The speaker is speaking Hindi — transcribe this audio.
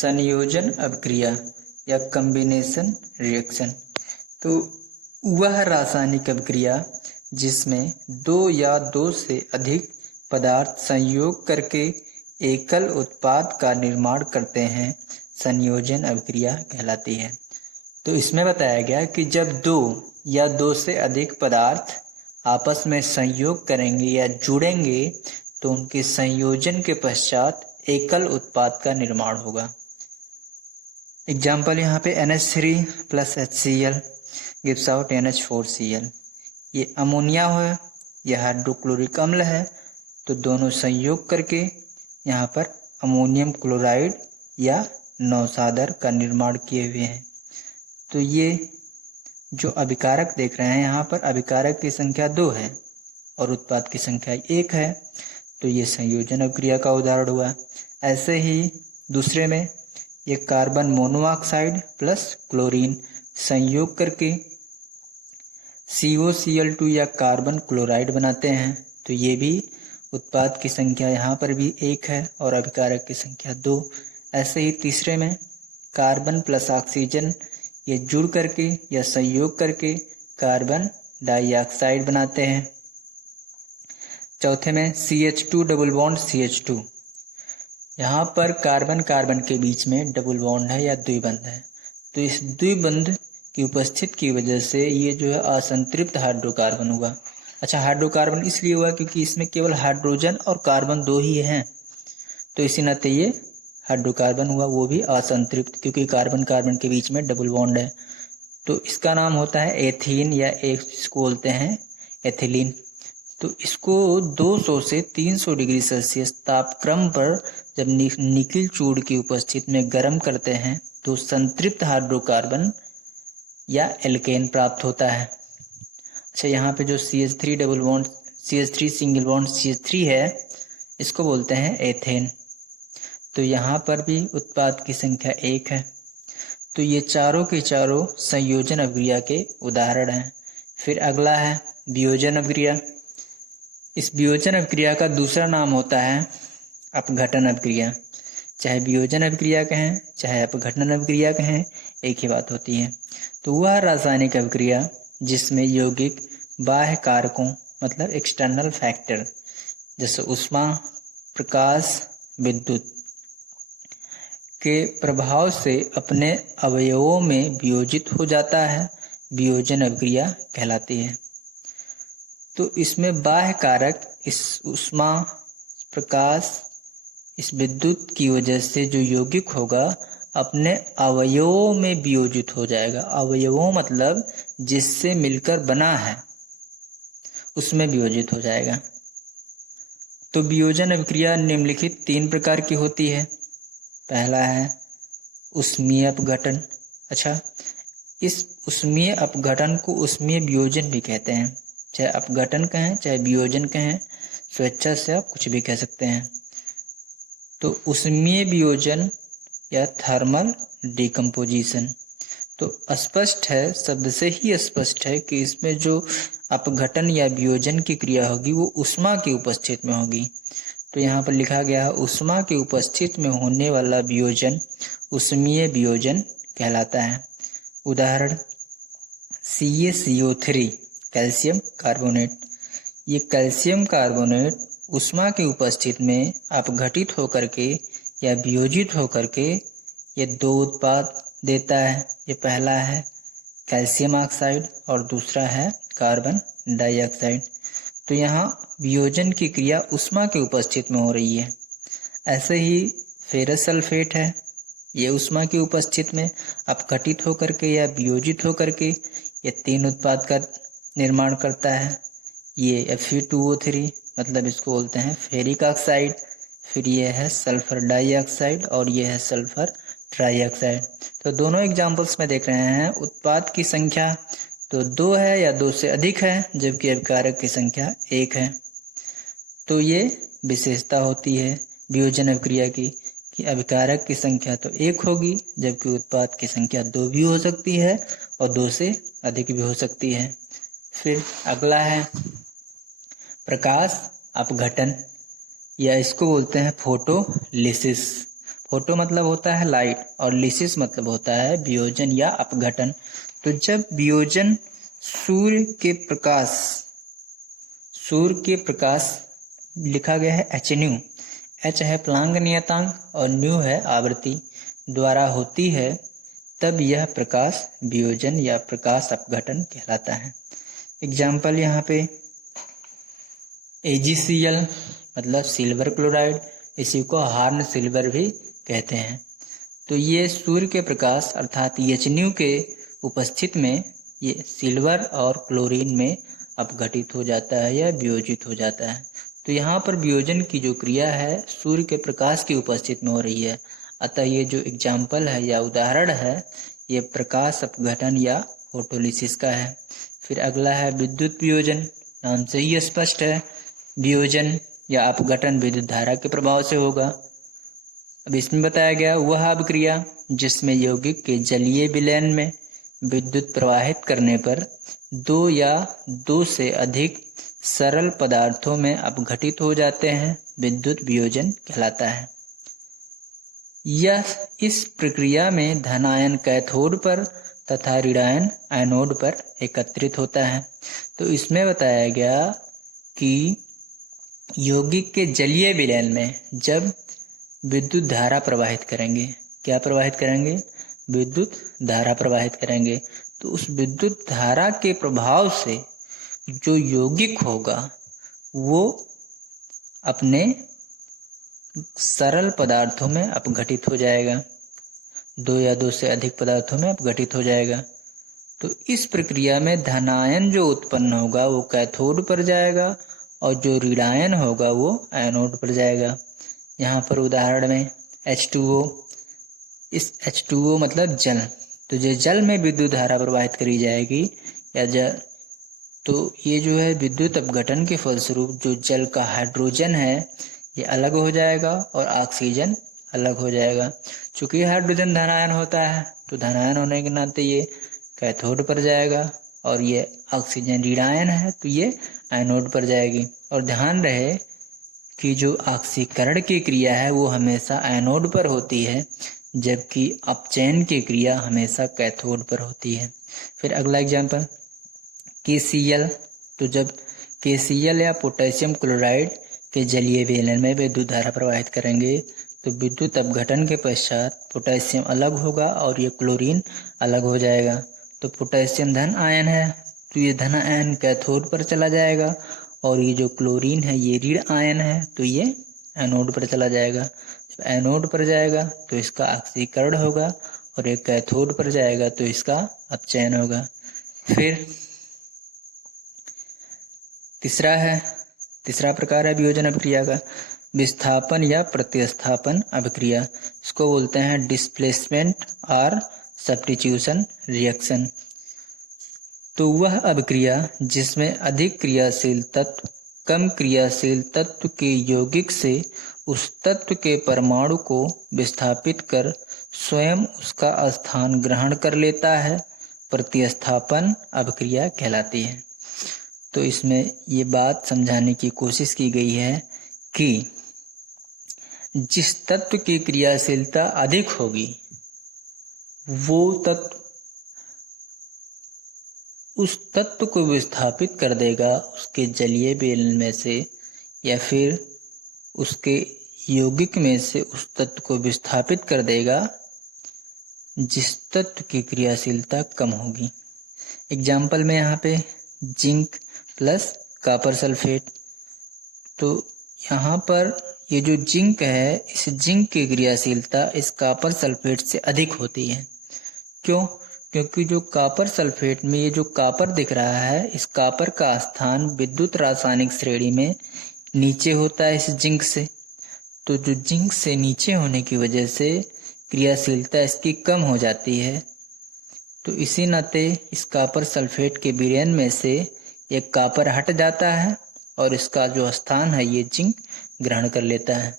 संयोजन अभिक्रिया या कॉम्बिनेशन रिएक्शन। तो वह रासायनिक अभिक्रिया जिसमें दो या दो से अधिक पदार्थ संयोग करके एकल उत्पाद का निर्माण करते हैं, संयोजन अभिक्रिया कहलाती है। तो इसमें बताया गया कि जब दो या दो से अधिक पदार्थ आपस में संयोग करेंगे या जुड़ेंगे तो उनके संयोजन के पश्चात एकल उत्पाद का निर्माण होगा। एग्जाम्पल यहाँ पे NH3 + HCl gives out NH4Cl। ये अमोनिया है, यह हाइड्रोक्लोरिक अम्ल है, तो दोनों संयोग करके यहाँ पर अमोनियम क्लोराइड या नौसादर का निर्माण किए हुए हैं। तो ये जो अभिकारक देख रहे हैं यहाँ पर, अभिकारक की संख्या 2 है और उत्पाद की संख्या 1 है, तो ये संयोजन अभिक्रिया का उदाहरण हुआ। ऐसे ही दूसरे में ये कार्बन मोनोऑक्साइड प्लस क्लोरीन संयोग करके COCl2 या कार्बन क्लोराइड बनाते हैं, तो ये भी उत्पाद की संख्या यहाँ पर भी 1 है और अभिकारक की संख्या 2। ऐसे ही तीसरे में कार्बन प्लस ऑक्सीजन ये जुड़ करके या संयोग करके कार्बन डाइऑक्साइड बनाते हैं। चौथे में CH2 डबल बॉन्ड CH2, यहाँ पर कार्बन कार्बन के बीच में डबल बॉन्ड है या द्विबंध है, तो इस द्विबंध की उपस्थिति की वजह से ये जो है असंतृप्त हाइड्रोकार्बन हुआ। अच्छा, हाइड्रोकार्बन इसलिए हुआ क्योंकि इसमें केवल हाइड्रोजन और कार्बन 2 ही हैं, तो इसी नाते ये हाइड्रोकार्बन हुआ, वो भी असंतृप्त, क्योंकि कार्बन कार्बन के बीच में डबल बॉन्ड है। तो इसका नाम होता है एथीन या इसको बोलते हैं एथिलीन। तो इसको 200 से 300 डिग्री सेल्सियस तापक्रम पर जब निकिल चूड़ की उपस्थिति में गर्म करते हैं तो संतृप्त हाइड्रोकार्बन या एल्केन प्राप्त होता है। अच्छा, यहाँ पे जो CH3 double bond CH3 single bond CH3 है, इसको बोलते हैं एथेन। तो यहाँ पर भी उत्पाद की संख्या 1 है। तो ये चारों के चारों संयोजन अभिक्रिया के उदाहरण हैं। फिर अगला है वियोजन अभिक्रिया। इस वियोजन अभिक्रिया का दूसरा नाम होता है अपघटन अभिक्रिया। चाहे वियोजन अभिक्रिया कहें चाहे अपघटन अभिक्रिया कहें, एक ही बात होती है। तो वह रासायनिक अभिक्रिया जिसमें यौगिक बाह्य कारकों मतलब एक्सटर्नल फैक्टर जैसे ऊष्मा, प्रकाश, विद्युत के प्रभाव से अपने अवयवों में वियोजित हो जाता है, वियोजन अभिक्रिया कहलाती है। तो इसमें बाह्य कारक इस ऊष्मा, प्रकाश, इस विद्युत की वजह से जो यौगिक होगा अपने अवयवों में वियोजित हो जाएगा। अवयवों मतलब जिससे मिलकर बना है उसमें वियोजित हो जाएगा। तो वियोजन अभिक्रिया निम्नलिखित 3 प्रकार की होती है। पहला है ऊष्मीय अपघटन। अच्छा, इस ऊष्मीय अपघटन को ऊष्मीय वियोजन भी कहते हैं। चाहे अपघटन कहें चाहे वियोजन कहें, स्वेच्छा से आप कुछ भी कह सकते हैं। तो ऊष्मीय वियोजन या थर्मल डिकम्पोजिशन, तो स्पष्ट है, शब्द से ही स्पष्ट है कि इसमें जो अपघटन या वियोजन की क्रिया होगी वो ऊष्मा की उपस्थिति में होगी। तो यहाँ पर लिखा गया है ऊष्मा की उपस्थिति में होने वाला वियोजन ऊष्मीय वियोजन कहलाता है। उदाहरण CaCO3 कैल्शियम कार्बोनेट। ये कैल्शियम कार्बोनेट ऊष्मा की उपस्थिति में अपघटित होकर के या वियोजित होकर के ये 2 उत्पाद देता है। ये पहला है कैल्शियम ऑक्साइड और दूसरा है कार्बन डाइऑक्साइड। तो यहाँ वियोजन की क्रिया ऊष्मा की उपस्थिति में हो रही है। ऐसे ही फेरस सल्फेट है, ये ऊष्मा की उपस्थिति में अपघटित होकर के या वियोजित होकर के ये 3 उत्पाद का निर्माण करता है। ये Fe2O3 मतलब इसको बोलते हैं फेरिक ऑक्साइड, फिर ये है सल्फर डाइऑक्साइड और ये है सल्फर ट्राइऑक्साइड। तो दोनों एग्जाम्पल्स में देख रहे हैं उत्पाद की संख्या तो 2 है या 2 से अधिक है, जबकि अभिकारक की संख्या 1 है। तो ये विशेषता होती है वियोजन अभिक्रिया की कि अभिकारक की संख्या तो 1 होगी, जबकि उत्पाद की संख्या 2 भी हो सकती है और 2 से अधिक भी हो सकती है। फिर अगला है प्रकाश अपघटन या इसको बोलते हैं फोटोलिसिस। फोटो मतलब होता है लाइट और लिसिस मतलब होता है वियोजन या अपघटन। तो जब वियोजन सूर्य के प्रकाश लिखा गया है एच न्यू, एच है प्लांक नियतांक और न्यू है आवृत्ति द्वारा होती है, तब यह प्रकाश वियोजन या प्रकाश अपघटन कहलाता है। एग्जाम्पल यहाँ पे AgCl मतलब सिल्वर क्लोराइड, इसी को हार्न सिल्वर भी कहते हैं। तो ये सूर्य के प्रकाश अर्थात HNU के उपस्थित में ये सिल्वर और क्लोरीन में अपघटित हो जाता है या वियोजित हो जाता है। तो यहाँ पर वियोजन की जो क्रिया है सूर्य के प्रकाश की उपस्थिति में हो रही है, अतः ये जो एग्जाम्पल है या उदाहरण है ये प्रकाश अपघटन या फोटोलिसिस का है। फिर अगला है विद्युत वियोजन, नाम से ही स्पष्ट है वियोजन या अपघटन विद्युत धारा के प्रभाव से होगा। अब इसमें बताया गया वह अभिक्रिया जिसमें यौगिक के जलीय विलयन में विद्युत प्रवाहित करने पर दो या दो से अधिक सरल पदार्थों में अपघटित हो जाते हैं, विद्युत वियोजन कहलाता है। यह इस प्रक्रिया में धनायन कैथोड पर तथा ऋणायन एनोड पर एकत्रित होता है। तो इसमें बताया गया कि यौगिक के जलीय विलयन में जब विद्युत धारा प्रवाहित करेंगे, क्या प्रवाहित करेंगे? विद्युत धारा प्रवाहित करेंगे, तो उस विद्युत धारा के प्रभाव से जो यौगिक होगा वो अपने सरल पदार्थों में अपघटित हो जाएगा, दो या दो से अधिक पदार्थों में अपघटित हो जाएगा। तो इस प्रक्रिया में धनायन जो उत्पन्न होगा वो कैथोड पर जाएगा और जो ऋणायन होगा वो एनोड पर जाएगा। यहाँ पर उदाहरण में H2O, इस H2O मतलब जल, तो जो जल में विद्युत धारा प्रवाहित करी जाएगी या तो ये जो है विद्युत अपघटन के फलस्वरूप जो जल का हाइड्रोजन है ये अलग हो जाएगा और ऑक्सीजन अलग हो जाएगा। चूंकि हाइड्रोजन धनायन होता है तो धनायन होने के नाते ये कैथोड पर जाएगा और ये ऑक्सीजन ऋणायन है तो ये एनोड पर जाएगी। और ध्यान रहे कि जो ऑक्सीकरण की क्रिया है वो हमेशा एनोड पर होती है, जबकि अपचयन की क्रिया हमेशा कैथोड पर होती है। फिर अगला एग्जाम्पल KCl, तो जब KCl या पोटेशियम क्लोराइड के जलीय विलयन में विद्युत धारा प्रवाहित करेंगे तो विद्युत अपघटन के पश्चात पोटेशियम अलग होगा और ये क्लोरीन अलग हो जाएगा। तो पोटेशियम धन आयन है तो ये धन आयन कैथोड पर चला जाएगा और ये जो क्लोरीन है ये ऋण आयन है तो ये एनोड पर चला जाएगा। जब एनोड पर जाएगा तो इसका ऑक्सीकरण होगा और ये कैथोड पर जाएगा तो इसका अपचयन होगा। फिर तीसरा प्रकार है वियोजन अभिक्रिया का विस्थापन या प्रतिस्थापन अभिक्रिया। इसको बोलते हैं डिस्प्लेसमेंट और सब्स्टिट्यूशन रिएक्शन। तो वह अभिक्रिया जिसमें अधिक क्रियाशील तत्व कम क्रियाशील तत्व के यौगिक से उस तत्व के परमाणु को विस्थापित कर स्वयं उसका स्थान ग्रहण कर लेता है, प्रतिस्थापन अभिक्रिया कहलाती है। तो इसमें ये बात समझाने की कोशिश की गई है कि जिस तत्व की क्रियाशीलता अधिक होगी वो तत्व उस तत्व को विस्थापित कर देगा उसके जलीय विलयन में से या फिर उसके यौगिक में से उस तत्व को विस्थापित कर देगा जिस तत्व की क्रियाशीलता कम होगी। एग्जाम्पल में यहाँ पे जिंक प्लस कॉपर सल्फेट, तो यहाँ पर ये जो जिंक है इस जिंक की क्रियाशीलता इस कॉपर सल्फेट से अधिक होती है। क्यों? क्योंकि जो कॉपर सल्फेट में ये जो कॉपर दिख रहा है इस कॉपर का स्थान विद्युत रासायनिक श्रेणी में नीचे होता है इस जिंक से, तो जो जिंक से नीचे होने की वजह से क्रियाशीलता इसकी कम हो जाती है। तो इसी नाते इस कॉपर सल्फेट के विलयन में से एक कॉपर हट जाता है और इसका जो स्थान है ये जिंक ग्रहण कर लेता है।